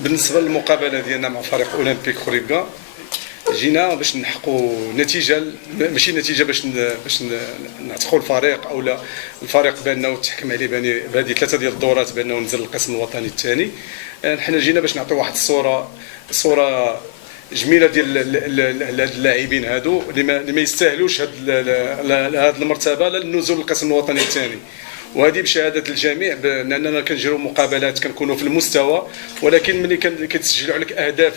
بالنسبه للمقابله ديالنا مع فريق اولمبيك خريبكا، جينا باش نحققوا نتيجه، ماشي نتيجه باش نعتقوا الفريق او لا الفريق بانه تحكم عليه بهذه 3 ديال الدورات بانه نزل القسم الوطني الثاني. حنا جينا باش نعطيو واحد الصوره جميله ديال اللاعبين هادو اللي ما يستاهلوش هاد المرتبه للنزول للقسم الوطني الثاني. وهذه بشهاده الجميع باننا كنجروا مقابلات كنكونوا في المستوى، ولكن ملي كتسجلوا عليك اهداف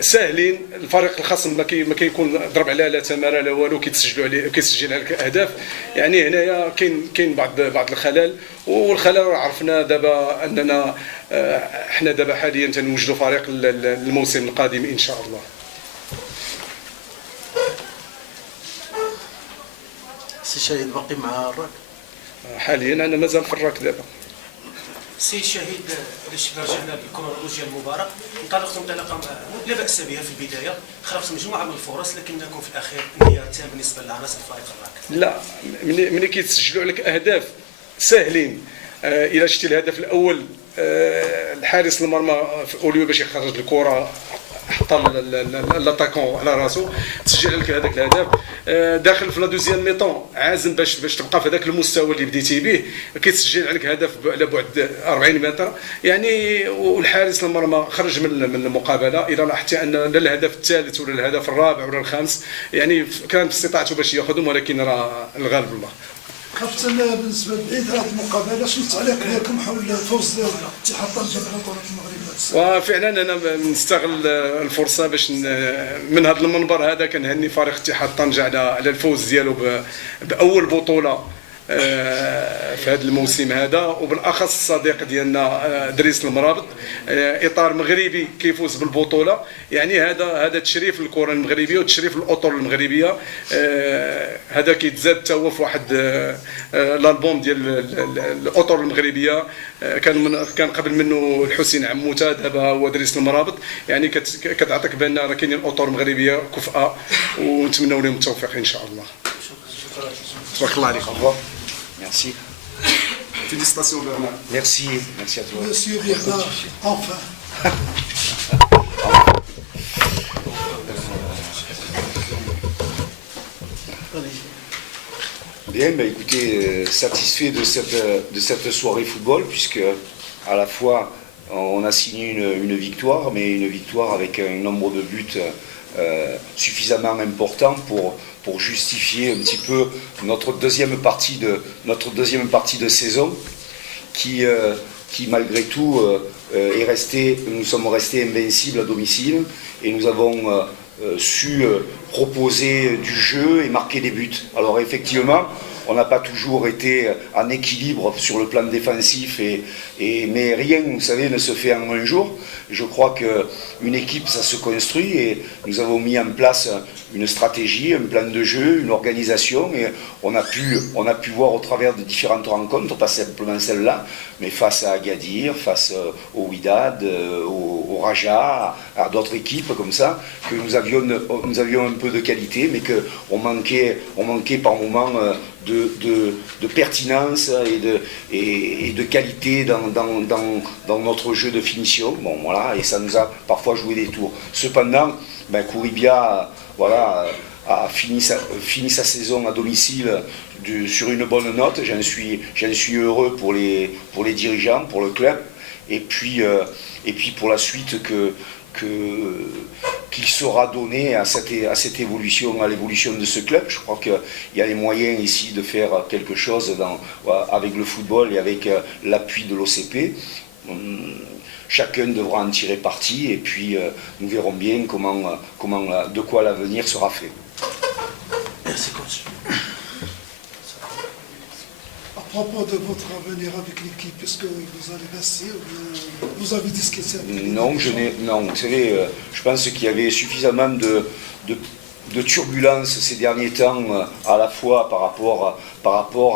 ساهلين، الفريق الخصم ما كيكون ضرب عليها لا تماره لا والو، كيسجل عليك اهداف. يعني هنايا كاين بعض الخلل، والخلل عرفنا دابا اننا حنا دابا حاليا تنوجدوا فريق الموسم القادم ان شاء الله. سي شهيد باقي مع الراك؟ حاليا انا مازال في الراك دابا. سي شهيد، باش رجعنا للكرونولوجيا المباراه، انطلقتم انطلاقه لا باس بها في البدايه، خلقتم مجموعه من الفرص، لكنكم في الاخير انهيار تام بالنسبه لعناصر فريق الراك. لا، ملي كيتسجلوا عليك اهداف ساهلين، الى شتي الهدف الاول الحارس المرمى اوليو باش يخرج الكره حط لاتاكون على راسو، تسجل لك هذاك الهدف. داخل في لا دوزيام ميطون عازم باش تبقى في هذاك المستوى اللي بديتي به، كيتسجل عليك هدف على بعد 40 متر يعني، والحارس المرمى خرج من المقابله. اذا لاحظتي ان لا الهدف الثالث ولا الهدف الرابع ولا الخامس يعني كانت استطاعته باش ياخذهم، ولكن راه الغالب الله. كابتن، بالنسبه بعيد هذه المقابله، شنو التعليق ديالكم حول الفوز ديال اتحاد طنجه ببطوله المغرب؟ وفعلا انا نستغل الفرصه باش من هذا المنبر هذا كنهني فريق اتحاد طنجه على الفوز ديالو باول بطوله في هذا الموسم هذا، وبالاخص الصديق ديالنا دريس المرابط، اطار مغربي كيفوز بالبطوله. يعني هذا تشريف للكره المغربيه وتشريف للاطر المغربيه. هذا كيتزاد حتى هو في واحد الالبوم ديال الاطر المغربيه. كان قبل منه الحسين عموته، دابا هو دريس المرابط. يعني كتعطيك بان راه كاينين اطر مغربيه كفءه، ونتمنوا لهم التوفيق ان شاء الله. تبارك الله عليك. Merci. Félicitations Bernard. Merci à toi. Monsieur Bernard, enfin. Bien, bah écoutez, satisfait de cette soirée football, puisque à la fois on a signé une victoire, mais une victoire avec un nombre de buts suffisamment important pour justifier un petit peu notre deuxième partie de saison qui malgré tout nous sommes restés invincibles à domicile, et nous avons su proposer du jeu et marquer des buts. Alors effectivement, on n'a pas toujours été en équilibre sur le plan défensif, mais rien, vous savez, ne se fait en un jour. Je crois qu'une équipe, ça se construit, et nous avons mis en place une stratégie, un plan de jeu, une organisation, et on a pu voir au travers de différentes rencontres, pas simplement celle-là, mais face à Agadir, face au Wydad, au Raja, à d'autres équipes comme ça, que nous avions un peu de qualité, mais qu'on manquait par moments de pertinence et de qualité dans notre jeu de finition. Bon, voilà, et ça nous a parfois joué des tours. Cependant, Khouribia a fini sa saison à domicile sur une bonne note. J'en suis heureux pour les dirigeants, pour le club, et puis pour la suite qu'il sera donné à cette évolution, à l'évolution de ce club. Je crois qu'il y a les moyens ici de faire quelque chose avec le football et avec l'appui de l'OCP. Chacun devra en tirer parti, et puis nous verrons bien de quoi l'avenir sera fait. Merci coach. À propos de votre avenir avec l'équipe, est-ce que vous allez rester ou bien vous avez discuté avec Non, vous savez, je pense qu'il y avait suffisamment de turbulences ces derniers temps, à la fois par rapport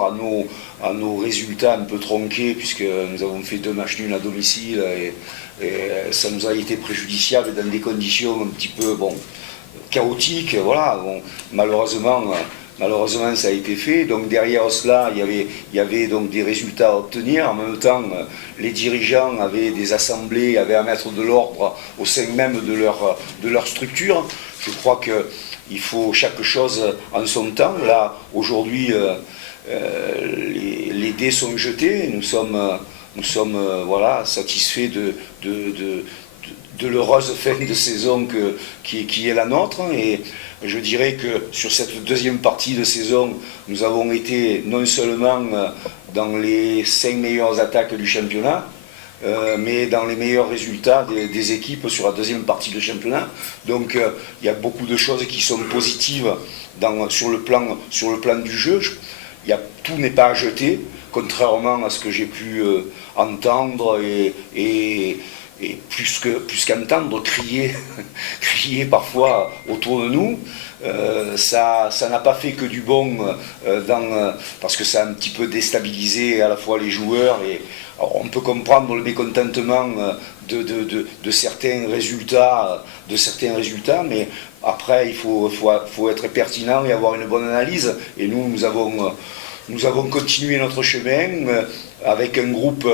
à nos résultats un peu tronqués, puisque nous avons fait 2 matchs nuls à domicile, et ça nous a été préjudiciable dans des conditions un petit peu chaotiques. Voilà. Bon, malheureusement, Malheureusement, ça a été fait. Donc derrière cela, il y avait donc des résultats à obtenir. En même temps, les dirigeants avaient des assemblées, avaient à mettre de l'ordre au sein même de leur structure. Je crois qu'il faut chaque chose en son temps. Là, aujourd'hui, les dés sont jetés. Nous sommes voilà, satisfaits de l'heureuse fin de saison qui est la nôtre. Et je dirais que sur cette deuxième partie de saison, nous avons été non seulement dans les 5 meilleures attaques du championnat, mais dans les meilleurs résultats des équipes sur la deuxième partie du championnat. Donc il y a beaucoup de choses qui sont positives sur le plan du jeu. Tout n'est pas à jeter, contrairement à ce que j'ai pu entendre et plus qu'entendre, crier parfois autour de nous. Ça n'a pas fait que du bon parce que ça a un petit peu déstabilisé à la fois les joueurs et alors, on peut comprendre le mécontentement de certains résultats, mais après il faut être pertinent et avoir une bonne analyse. Et nous avons continué notre chemin avec un groupe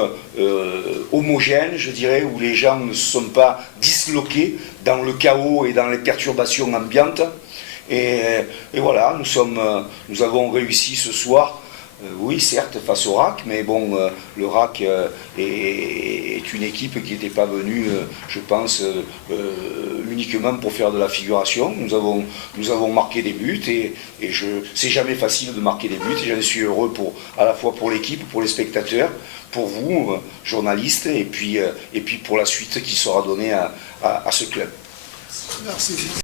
homogène, je dirais, où les gens ne se sont pas disloqués dans le chaos et dans les perturbations ambiantes. Et voilà, nous avons réussi ce soir, oui certes face au RAC, mais bon, le RAC est une équipe qui n'était pas venue, je pense, uniquement pour faire de la figuration. Nous avons marqué des buts et c'est jamais facile de marquer des buts et j'en suis heureux à la fois pour l'équipe, pour les spectateurs, pour vous, journalistes, et puis pour la suite qui sera donnée à ce club. Merci.